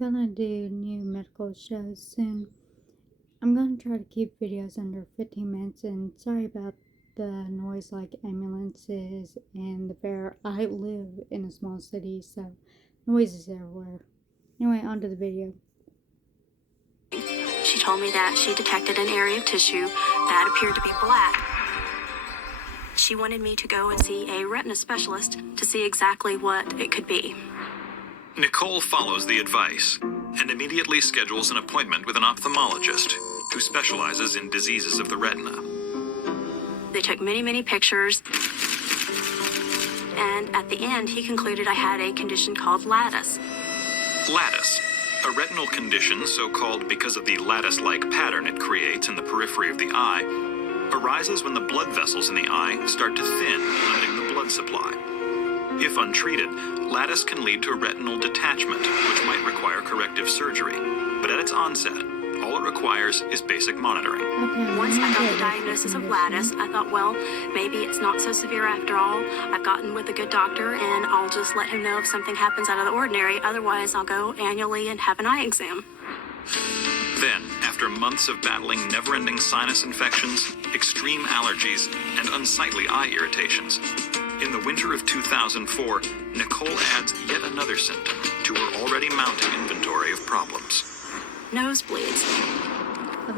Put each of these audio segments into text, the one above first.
gonna do new medical shows soon. I'm gonna try to keep videos under 15 minutes, and sorry about the noise like ambulances and the fair. I live in a small city, so noise is everywhere. Anyway, on to the video. She told me that she detected an area of tissue that appeared to be black. She wanted me to go and see a retina specialist to see exactly what it could be. Nicole follows the advice and immediately schedules an appointment with an ophthalmologist who specializes in diseases of the retina. They took many pictures, and at the end, he concluded I had a condition called lattice. Lattice, a retinal condition so called because of the lattice-like pattern it creates in the periphery of the eye, arises when the blood vessels in the eye start to thin, limiting the blood supply. If untreated, lattice can lead to retinal detachment, which might require corrective surgery. But at its onset, all it requires is basic monitoring. Once I got the diagnosis of lattice, I thought, well, maybe it's not so severe after all. I've gotten with a good doctor, and I'll just let him know if something happens out of the ordinary. Otherwise, I'll go annually and have an eye exam. Then, after months of battling never-ending sinus infections, extreme allergies, and unsightly eye irritations, in the winter of 2004, Nicole adds yet another symptom to her already mounting inventory of problems. Nosebleeds.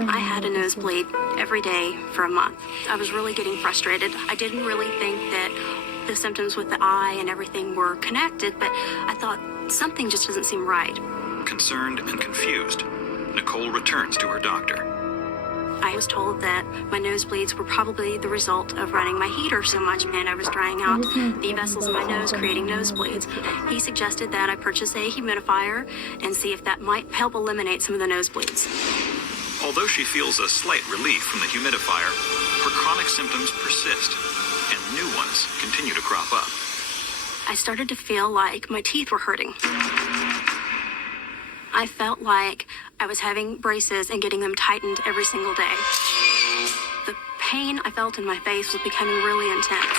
I had a nosebleed every day for a month. I was really getting frustrated. I didn't really think that the symptoms with the eye and everything were connected, but I thought something just doesn't seem right. Concerned and confused, Nicole returns to her doctor. I was told that my nosebleeds were probably the result of running my heater so much, and I was drying out the vessels in my nose, creating nosebleeds. He suggested that I purchase a humidifier and see if that might help eliminate some of the nosebleeds. Although she feels a slight relief from the humidifier, her chronic symptoms persist, and new ones continue to crop up. I started to feel like my teeth were hurting. I felt like I was having braces and getting them tightened every single day. The pain I felt in my face was becoming really intense.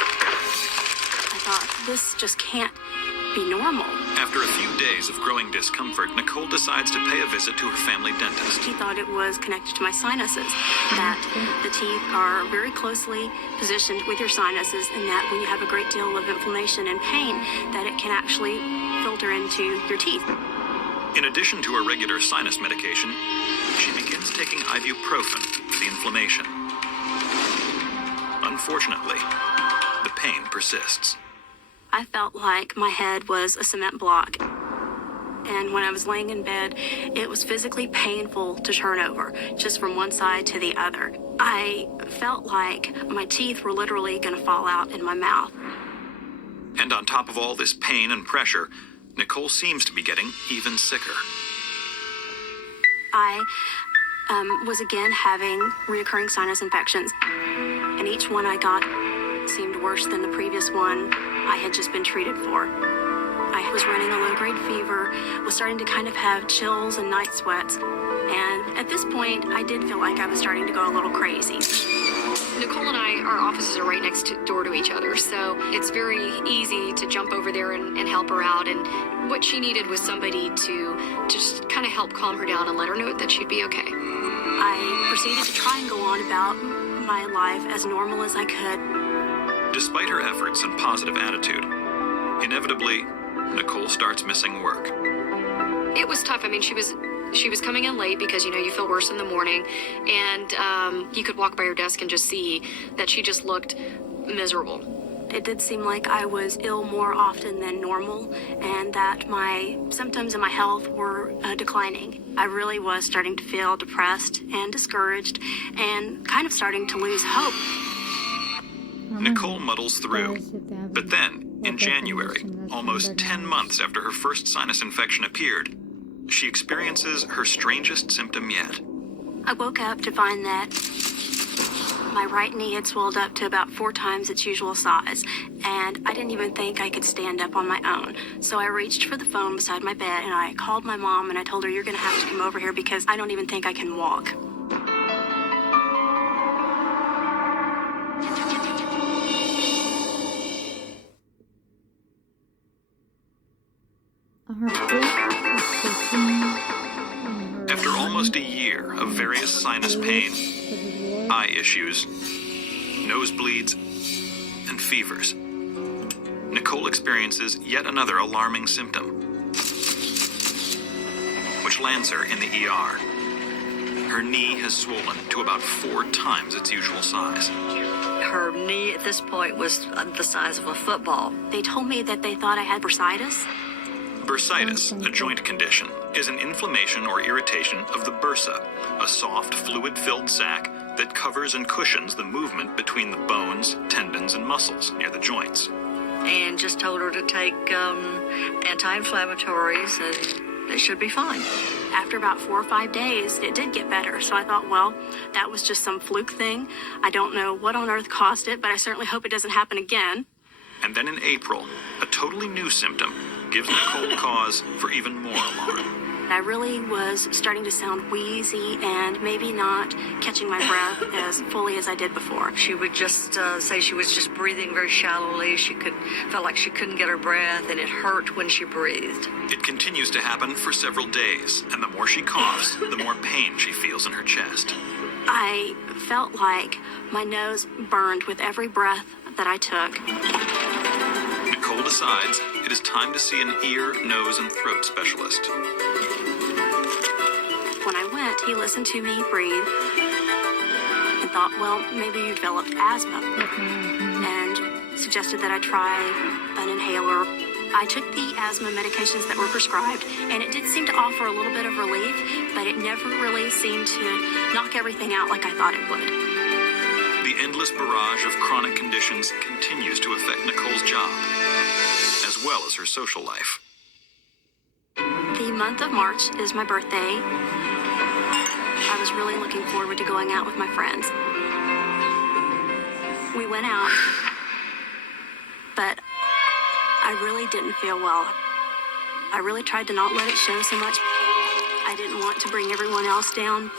I thought, this just can't be normal. After a few days of growing discomfort, Nicole decides to pay a visit to her family dentist. He thought it was connected to my sinuses, that the teeth are very closely positioned with your sinuses, and that when you have a great deal of inflammation and pain, that it can actually filter into your teeth. In addition to her regular sinus medication, she begins taking ibuprofen for the inflammation. Unfortunately, the pain persists. I felt like my head was a cement block. And when I was laying in bed, it was physically painful to turn over, just from one side to the other. I felt like my teeth were literally going to fall out in my mouth. And on top of all this pain and pressure, Nicole seems to be getting even sicker. I was again having reoccurring sinus infections, and each one I got seemed worse than the previous one I had just been treated for. I was running a low-grade fever, was starting to kind of have chills and night sweats, and at this point, I did feel like I was starting to go a little crazy. Nicole and I, our offices are right next door to each other, so it's very easy to jump over there and help her out. And what she needed was somebody to just kind of help calm her down and let her know that she'd be okay. I proceeded to try and go on about my life as normal as I could. Despite her efforts and positive attitude, inevitably, Nicole starts missing work. It was tough. I mean, she was coming in late because, you feel worse in the morning, and you could walk by her desk and just see that she just looked miserable. It did seem like I was ill more often than normal, and that my symptoms and my health were declining. I really was starting to feel depressed and discouraged and kind of starting to lose hope. Nicole muddles through, but then, in January, almost 10 months after her first sinus infection appeared, she experiences her strangest symptom yet. I woke up to find that my right knee had swelled up to about 4 times its usual size, and I didn't even think I could stand up on my own. So I reached for the phone beside my bed, and I called my mom, and I told her, "You're going to have to come over here because I don't even think I can walk." Our book is almost a year of various sinus pain, eye issues, nosebleeds, and fevers, Nicole experiences yet another alarming symptom, which lands her in the ER. Her knee has swollen to about 4 times its usual size. Her knee at this point was the size of a football. They told me that they thought I had bursitis. Bursitis, a joint condition, is an inflammation or irritation of the bursa, a soft, fluid-filled sac that covers and cushions the movement between the bones, tendons, and muscles near the joints. And just told her to take anti-inflammatories and it should be fine. After about 4 or 5 days, it did get better. So I thought, well, that was just some fluke thing. I don't know what on earth caused it, but I certainly hope it doesn't happen again. And then in April, a totally new symptom gives Nicole cause for even more alarm. I really was starting to sound wheezy and maybe not catching my breath as fully as I did before. She would just say she was just breathing very shallowly. Felt like she couldn't get her breath, and it hurt when she breathed. It continues to happen for several days, and the more she coughs, the more pain she feels in her chest. I felt like my nose burned with every breath that I took. Nicole decides it is time to see an ear, nose, and throat specialist. When I went, he listened to me breathe and thought, well, maybe you developed asthma, and suggested that I try an inhaler. I took the asthma medications that were prescribed, and it did seem to offer a little bit of relief, but it never really seemed to knock everything out like I thought it would. The endless barrage of chronic conditions continues to affect Nicole's job, as well as her social life. The month of March is my birthday. I was really looking forward to going out with my friends. We went out, but I really didn't feel well. I really tried to not let it show so much. I didn't want to bring everyone else down.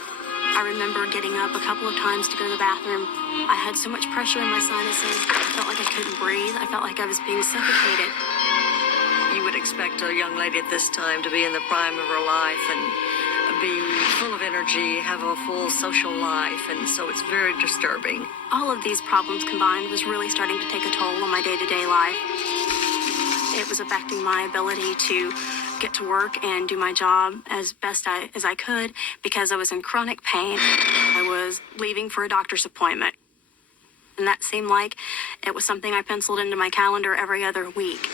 I remember getting up a couple of times to go to the bathroom. I had so much pressure in my sinuses. I felt like I couldn't breathe. I felt like I was being suffocated. You would expect a young lady at this time to be in the prime of her life and be full of energy, have a full social life, and so it's very disturbing. All of these problems combined was really starting to take a toll on my day-to-day life. It was affecting my ability to get to work and do my job as best as I could because I was in chronic pain. I was leaving for a doctor's appointment. And that seemed like it was something I penciled into my calendar every other week.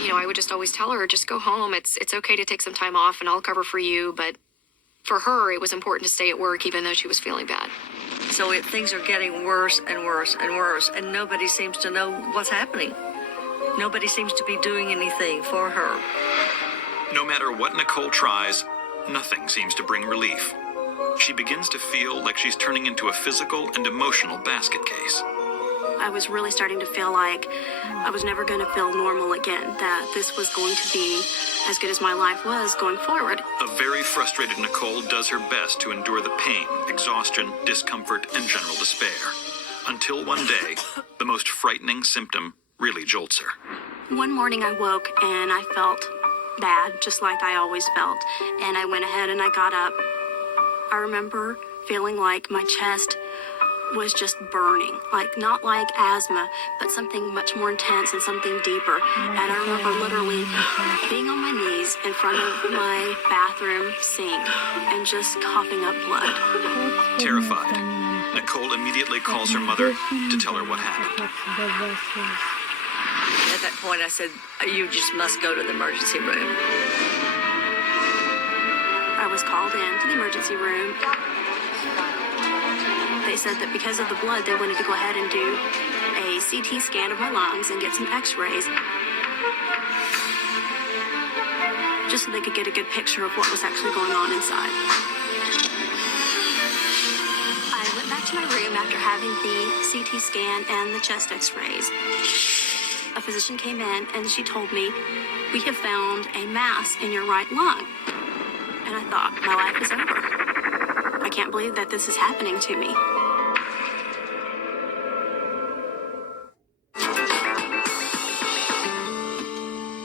You know, I would just always tell her, just go home. It's okay to take some time off and I'll cover for you. But for her, it was important to stay at work even though she was feeling bad. So things are getting worse and worse and worse, and nobody seems to know what's happening. Nobody seems to be doing anything for her. No matter what Nicole tries, nothing seems to bring relief. She begins to feel like she's turning into a physical and emotional basket case. I was really starting to feel like I was never going to feel normal again, that this was going to be as good as my life was going forward. A very frustrated Nicole does her best to endure the pain, exhaustion, discomfort, and general despair. Until one day, the most frightening symptom really jolts her. One morning I woke and I felt bad, just like I always felt. And I went ahead and I got up. I remember feeling like my chest was just burning, like not like asthma, but something much more intense and something deeper. And I remember literally being on my knees in front of my bathroom sink and just coughing up blood. Terrified, Nicole immediately calls her mother to tell her what happened. At that point, I said, you just must go to the emergency room. I was called in to the emergency room. They said that because of the blood, they wanted to go ahead and do a CT scan of my lungs and get some x-rays, just so they could get a good picture of what was actually going on inside. I went back to my room after having the CT scan and the chest x-rays. A physician came in and she told me, we have found a mass in your right lung. And I thought, my life is over. I can't believe that this is happening to me.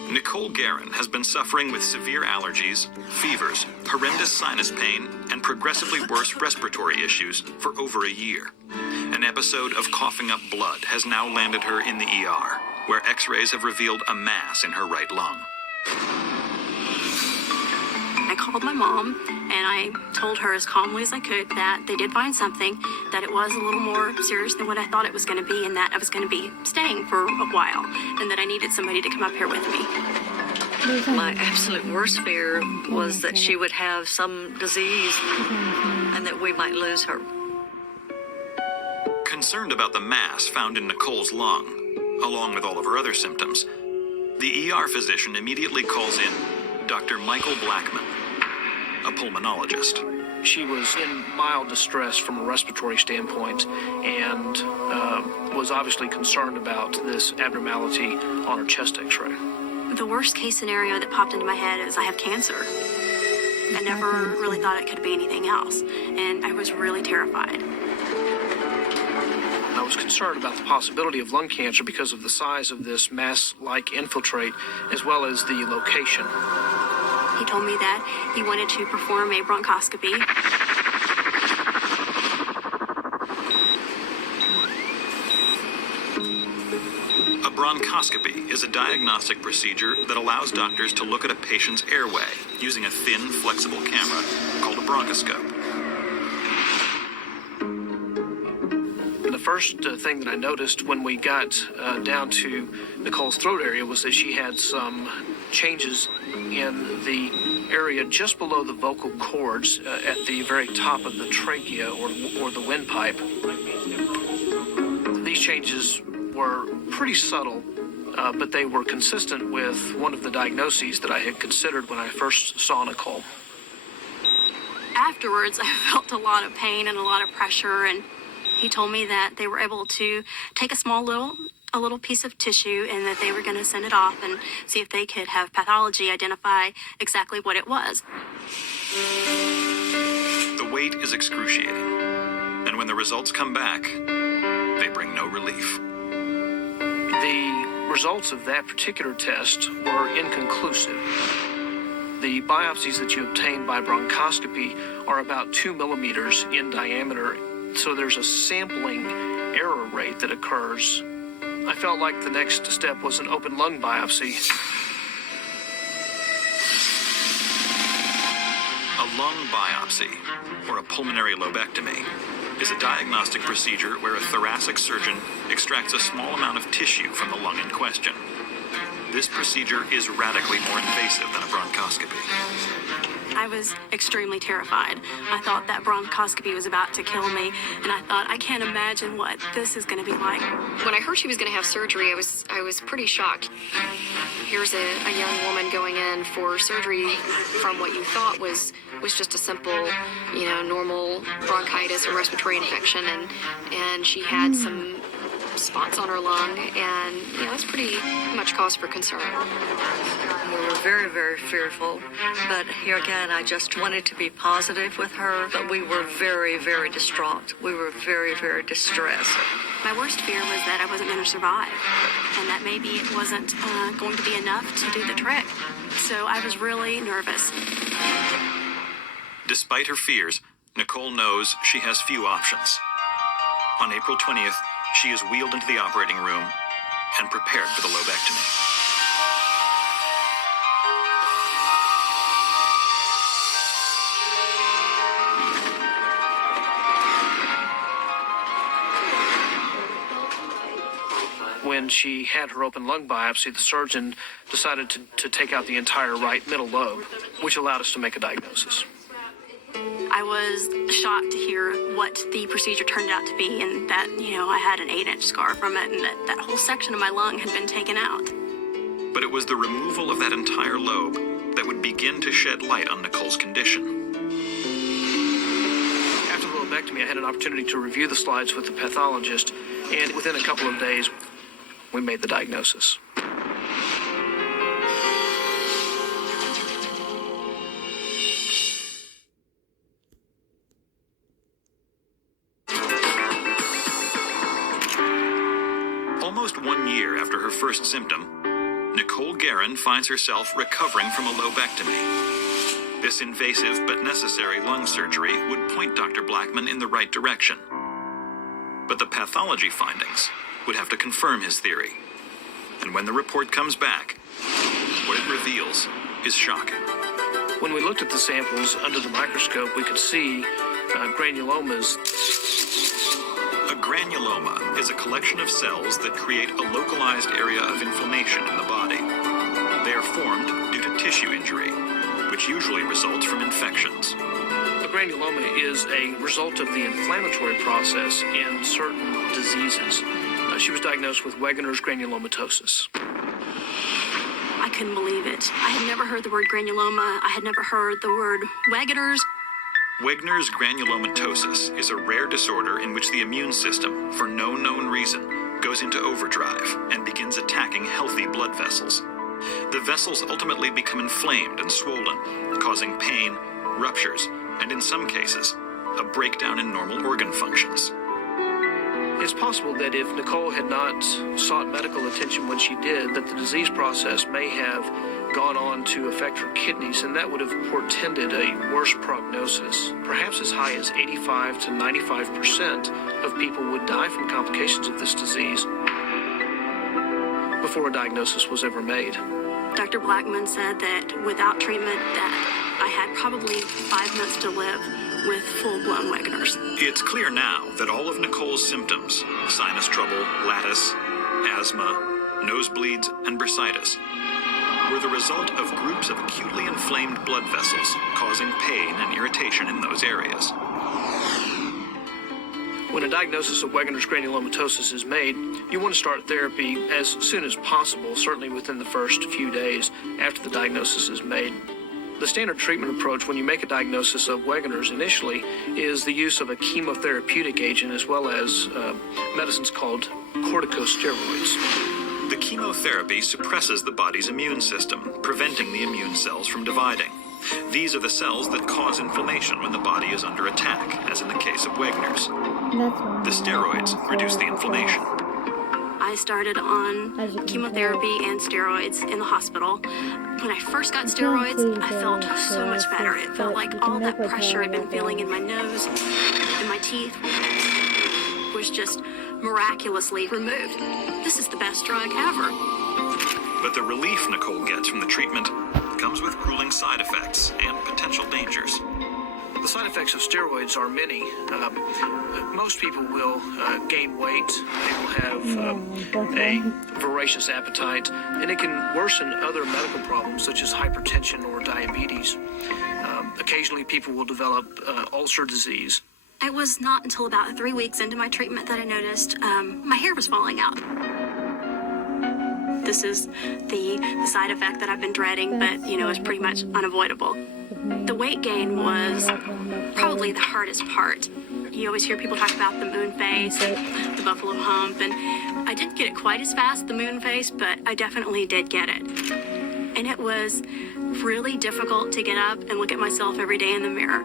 Nicole Guerin has been suffering with severe allergies, fevers, horrendous sinus pain, and progressively worse respiratory issues for over a year. An episode of coughing up blood has now landed her in the ER, where x-rays have revealed a mass in her right lung. I called my mom and I told her as calmly as I could that they did find something, that it was a little more serious than what I thought it was going to be, and that I was going to be staying for a while, and that I needed somebody to come up here with me. My absolute worst fear was that she would have some disease and that we might lose her. Concerned about the mass found in Nicole's lung, along with all of her other symptoms, the ER physician immediately calls in Dr. Michael Blackman, a pulmonologist. She was in mild distress from a respiratory standpoint and was obviously concerned about this abnormality on her chest x-ray. The worst case scenario that popped into my head is I have cancer. I never really thought it could be anything else, and I was really terrified. I was concerned about the possibility of lung cancer because of the size of this mass-like infiltrate, as well as the location. He told me that he wanted to perform a bronchoscopy. A bronchoscopy is a diagnostic procedure that allows doctors to look at a patient's airway using a thin, flexible camera called a bronchoscope. The first thing that I noticed when we got down to Nicole's throat area was that she had some changes in the area just below the vocal cords at the very top of the trachea or the windpipe. These changes were pretty subtle, but they were consistent with one of the diagnoses that I had considered when I first saw Nicole. Afterwards, I felt a lot of pain and a lot of pressure, and he told me that they were able to take a little piece of tissue and that they were going to send it off and see if they could have pathology identify exactly what it was. The wait is excruciating, and when the results come back, they bring no relief. The results of that particular test were inconclusive. The biopsies that you obtain by bronchoscopy are about 2 millimeters in diameter, so there's a sampling error rate that occurs. I felt like the next step was an open lung biopsy. A lung biopsy, or a pulmonary lobectomy, is a diagnostic procedure where a thoracic surgeon extracts a small amount of tissue from the lung in question. This procedure is radically more invasive than a bronchoscopy. I was extremely terrified. I thought that bronchoscopy was about to kill me, and I thought, I can't imagine what this is going to be like. When I heard she was going to have surgery, I was pretty shocked. Here's a young woman going in for surgery from what you thought was just a simple, normal bronchitis or respiratory infection, and she had some spots on her lung, and that's pretty much cause for concern. We were very, very fearful, but here again, I just wanted to be positive with her, but we were very, very distraught. We were very, very distressed. My worst fear was that I wasn't going to survive, and that maybe it wasn't going to be enough to do the trick. So I was really nervous. Despite her fears, Nicole knows she has few options. On April 20th, she is wheeled into the operating room and prepared for the lobectomy. When she had her open lung biopsy, the surgeon decided to take out the entire right middle lobe, which allowed us to make a diagnosis. I was shocked to hear what the procedure turned out to be, and that, I had an 8-inch scar from it, and that whole section of my lung had been taken out. But it was the removal of that entire lobe that would begin to shed light on Nicole's condition. After the lobectomy, I had an opportunity to review the slides with the pathologist, and within a couple of days, we made the diagnosis. Almost 1 year after her first symptom, Nicole Guerin finds herself recovering from a lobectomy. This invasive but necessary lung surgery would point Dr. Blackman in the right direction. But the pathology findings would have to confirm his theory. And when the report comes back, what it reveals is shocking. When we looked at the samples under the microscope, we could see granulomas. A granuloma is a collection of cells that create a localized area of inflammation in the body. They are formed due to tissue injury, which usually results from infections. A granuloma is a result of the inflammatory process in certain diseases. She was diagnosed with Wegner's granulomatosis. I couldn't believe it. I had never heard the word granuloma. I had never heard the word Wegner's. Wegner's granulomatosis is a rare disorder in which the immune system, for no known reason, goes into overdrive and begins attacking healthy blood vessels. The vessels ultimately become inflamed and swollen, causing pain, ruptures, and in some cases, a breakdown in normal organ functions. It's possible that if Nicole had not sought medical attention when she did, that the disease process may have gone on to affect her kidneys, and that would have portended a worse prognosis. Perhaps as high as 85 to 95% of people would die from complications of this disease before a diagnosis was ever made. Dr. Blackman said that without treatment that I had probably 5 months to live with full-blown Wegner's. It's clear now that all of Nicole's symptoms, sinus trouble, lattice, asthma, nosebleeds, and bursitis, were the result of groups of acutely inflamed blood vessels causing pain and irritation in those areas. When a diagnosis of Wegner's granulomatosis is made, you want to start therapy as soon as possible, certainly within the first few days after the diagnosis is made. The standard treatment approach when you make a diagnosis of Wegner's initially is the use of a chemotherapeutic agent as well as medicines called corticosteroids. The chemotherapy suppresses the body's immune system, preventing the immune cells from dividing. These are the cells that cause inflammation when the body is under attack, as in the case of Wegner's. The steroids reduce the inflammation. I started on chemotherapy and steroids in the hospital. When I first got steroids, I felt so much better. It felt like all that pressure I'd been feeling in my nose and my teeth was just miraculously removed. This is the best drug ever. But the relief Nicole gets from the treatment comes with grueling side effects and potential dangers. The side effects of steroids are many. Most people will gain weight. They will have a voracious appetite, and it can worsen other medical problems such as hypertension or diabetes. Occasionally, people will develop ulcer disease. It was not until about 3 weeks into my treatment that I noticed my hair was falling out. This is the side effect that I've been dreading, but, is pretty much unavoidable. The weight gain was probably the hardest part. You always hear people talk about the moon face, the buffalo hump, and I didn't get it quite as fast, the moon face, but I definitely did get it. And it was really difficult to get up and look at myself every day in the mirror.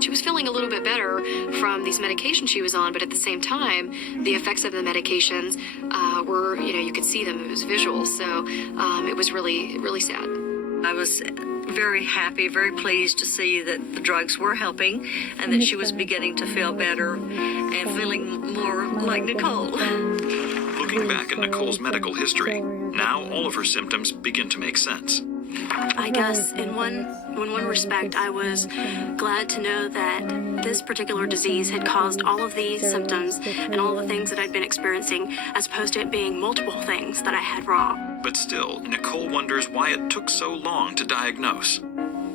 She was feeling a little bit better from these medications she was on, but at the same time, the effects of the medications were, you could see them. It was visual, so it was really, really sad. I was very happy, very pleased to see that the drugs were helping and that she was beginning to feel better and feeling more like Nicole. Looking back at Nicole's medical history, now all of her symptoms begin to make sense. I guess in one respect, I was glad to know that this particular disease had caused all of these symptoms and all the things that I'd been experiencing, as opposed to it being multiple things that I had wrong. But still, Nicole wonders why it took so long to diagnose.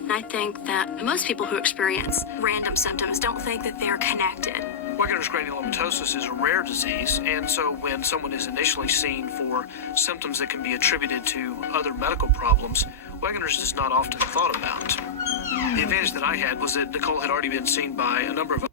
I think that most people who experience random symptoms don't think that they're connected. Wegner's granulomatosis is a rare disease, and so when someone is initially seen for symptoms that can be attributed to other medical problems, Wegner's is not often thought about. The advantage that I had was that Nicole had already been seen by a number of